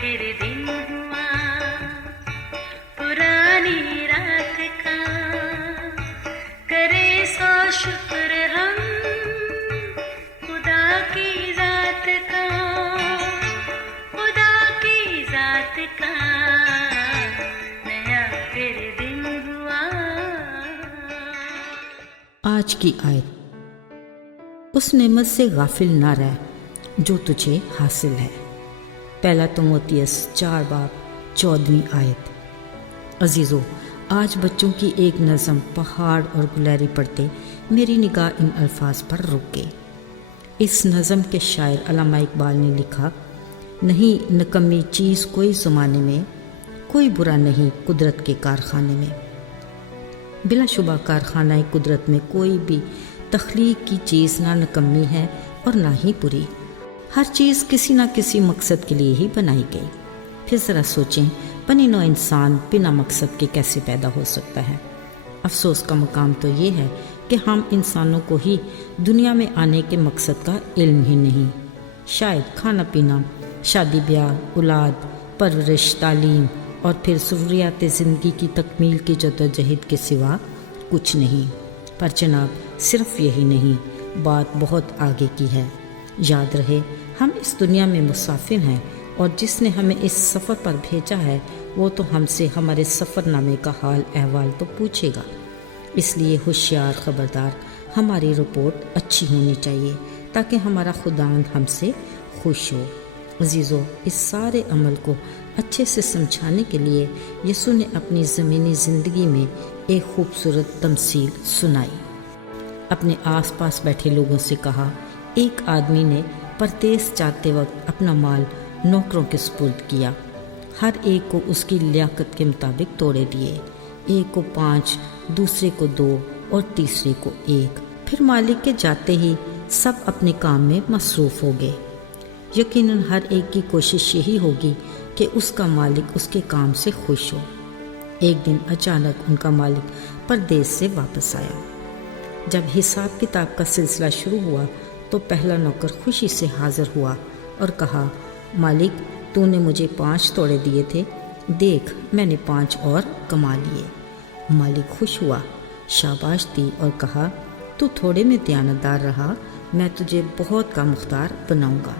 پھر دن ہوا پرانی رات کا، کرے سو شکر ہم خدا کی ذات کا، خدا کی ذات کا نیا پھر دن ہوا۔ آج کی آیت، اس نعمت سے غافل نہ رہ جو تجھے حاصل ہے۔ پہلا تموتیس 4 باب 14 آیت۔ عزیزو، آج بچوں کی ایک نظم پہاڑ اور گلیری پڑھتے میری نگاہ ان الفاظ پر رک گئی۔ اس نظم کے شاعر علامہ اقبال نے لکھا، نہیں نکمی چیز کوئی زمانے میں، کوئی برا نہیں قدرت کے کارخانے میں۔ بلا شبہ کارخانہ قدرت میں کوئی بھی تخلیق کی چیز نہ نکمی ہے اور نہ ہی بری، ہر چیز کسی نہ کسی مقصد کے لیے ہی بنائی گئی۔ پھر ذرا سوچیں، بنی نوع انسان بنا مقصد کے کیسے پیدا ہو سکتا ہے؟ افسوس کا مقام تو یہ ہے کہ ہم انسانوں کو ہی دنیا میں آنے کے مقصد کا علم ہی نہیں۔ شاید کھانا پینا، شادی بیاہ، اولاد، پرورش، تعلیم اور پھر ضروریات زندگی کی تکمیل کی جدوجہد کے سوا کچھ نہیں۔ پر جناب صرف یہی نہیں، بات بہت آگے کی ہے۔ یاد رہے ہم اس دنیا میں مسافر ہیں، اور جس نے ہمیں اس سفر پر بھیجا ہے وہ تو ہم سے ہمارے سفر نامے کا حال احوال تو پوچھے گا۔ اس لیے ہوشیار، خبردار، ہماری رپورٹ اچھی ہونی چاہیے تاکہ ہمارا خداوند ہم سے خوش ہو۔ عزیزو، اس سارے عمل کو اچھے سے سمجھانے کے لیے یسوع نے اپنی زمینی زندگی میں ایک خوبصورت تمثیل سنائی۔ اپنے آس پاس بیٹھے لوگوں سے کہا، ایک آدمی نے پردیس جاتے وقت اپنا مال نوکروں کے سپرد کیا، ہر ایک کو اس کی لیاقت کے مطابق توڑے دیے، ایک کو 5، دوسرے کو 2 اور تیسرے کو 1۔ پھر مالک کے جاتے ہی سب اپنے کام میں مصروف ہو گئے۔ یقیناً ہر ایک کی کوشش یہی ہوگی کہ اس کا مالک اس کے کام سے خوش ہو۔ ایک دن اچانک ان کا مالک پردیس سے واپس آیا۔ جب حساب کتاب کا سلسلہ شروع ہوا تو پہلا نوکر خوشی سے حاضر ہوا اور کہا، مالک تو نے مجھے 5 توڑے دیے تھے، دیکھ میں نے 5 اور کما لیے۔ مالک خوش ہوا، شاباش دی اور کہا، تو تھوڑے میں دیانتدار رہا، میں تجھے بہت کا مختار بناؤں گا،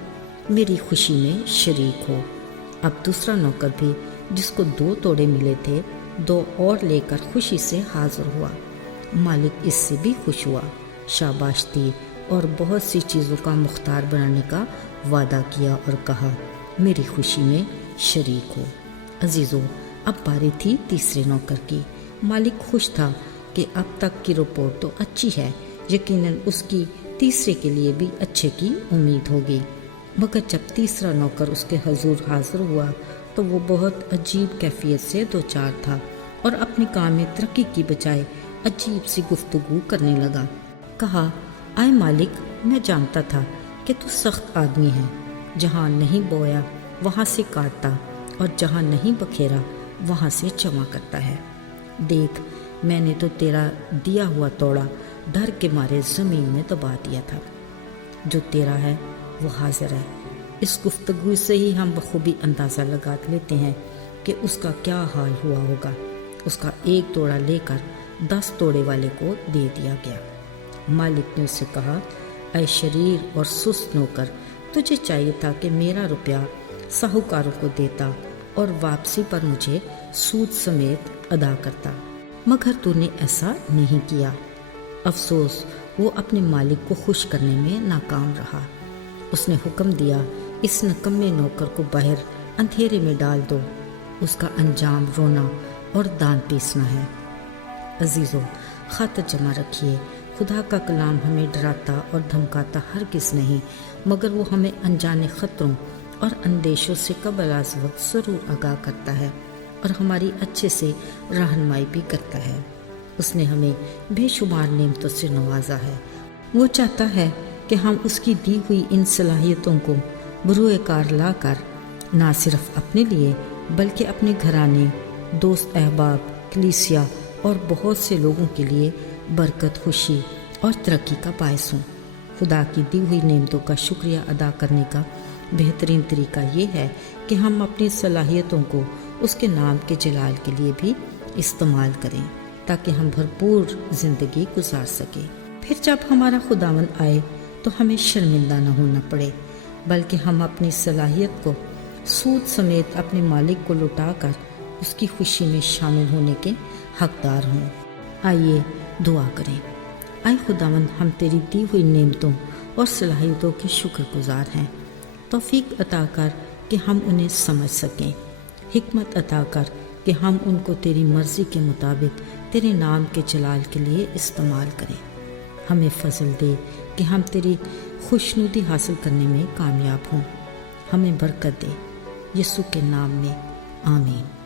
میری خوشی میں شریک ہو۔ اب دوسرا نوکر بھی جس کو 2 توڑے ملے تھے 2 اور لے کر خوشی سے حاضر ہوا۔ مالک اس سے بھی خوش ہوا، شاباش دی اور بہت سی چیزوں کا مختار بنانے کا وعدہ کیا اور کہا، میری خوشی میں شریک ہو۔ عزیزو، اب باری تھی تیسرے نوکر کی۔ مالک خوش تھا کہ اب تک کی رپورٹ تو اچھی ہے، یقیناً اس کی تیسرے کے لیے بھی اچھے کی امید ہوگی۔ مگر جب تیسرا نوکر اس کے حضور حاضر ہوا تو وہ بہت عجیب کیفیت سے دوچار تھا اور اپنے کام میں ترقی کی بجائے عجیب سی گفتگو کرنے لگا۔ کہا، آئے مالک، میں جانتا تھا کہ تو سخت آدمی ہے، جہاں نہیں بویا وہاں سے کاٹتا اور جہاں نہیں بکھیرا وہاں سے جمع کرتا ہے۔ دیکھ میں نے تو تیرا دیا ہوا توڑا ڈر کے مارے زمین میں دبا دیا تھا۔ جو تیرا ہے وہ حاضر ہے۔ اس گفتگو سے ہی ہم بخوبی اندازہ لگا لیتے ہیں کہ اس کا کیا حال ہوا ہوگا۔ اس کا 1 توڑا لے کر 10 توڑے والے کو دے دیا گیا۔ مالک نے اس سے کہا، اے شریر اور سست نوکر، تجھے چاہیے تھا کہ میرا روپیہ ساہوکاروں کو دیتا اور واپسی پر مجھے سود سمیت ادا کرتا، مگر تو نے ایسا نہیں کیا۔ افسوس، وہ اپنے مالک کو خوش کرنے میں ناکام رہا۔ اس نے حکم دیا، اس نکمے نوکر کو باہر اندھیرے میں ڈال دو، اس کا انجام رونا اور دان پیسنا ہے۔ عزیزو، خاطر جمع رکھیے، خدا کا کلام ہمیں ڈراتا اور دھمکاتا ہرگز نہیں، مگر وہ ہمیں انجانے خطروں اور اندیشوں سے قبل از وقت ضرور آگاہ کرتا ہے اور ہماری اچھے سے رہنمائی بھی کرتا ہے۔ اس نے ہمیں بے شمار نعمتوں سے نوازا ہے۔ وہ چاہتا ہے کہ ہم اس کی دی ہوئی ان صلاحیتوں کو بروئے کار لا کر نہ صرف اپنے لیے بلکہ اپنے گھرانے، دوست احباب، کلیسیا اور بہت سے لوگوں کے لیے برکت، خوشی اور ترقی کا باعث ہوں۔ خدا کی دی ہوئی نعمتوں کا شکریہ ادا کرنے کا بہترین طریقہ یہ ہے کہ ہم اپنی صلاحیتوں کو اس کے نام کے جلال کے لیے بھی استعمال کریں تاکہ ہم بھرپور زندگی گزار سکیں۔ پھر جب ہمارا خداوند آئے تو ہمیں شرمندہ نہ ہونا پڑے، بلکہ ہم اپنی صلاحیت کو سود سمیت اپنے مالک کو لوٹا کر اس کی خوشی میں شامل ہونے کے حقدار ہوں۔ آئیے دعا کریں۔ اے خداوند، ہم تیری دی ہوئی نعمتوں اور صلاحیتوں کے شکر گزار ہیں۔ توفیق عطا کر کہ ہم انہیں سمجھ سکیں، حکمت عطا کر کہ ہم ان کو تیری مرضی کے مطابق تیرے نام کے جلال کے لیے استعمال کریں۔ ہمیں فضل دے کہ ہم تیری خوشنودی حاصل کرنے میں کامیاب ہوں۔ ہمیں برکت دے، یسوع کے نام میں، آمین۔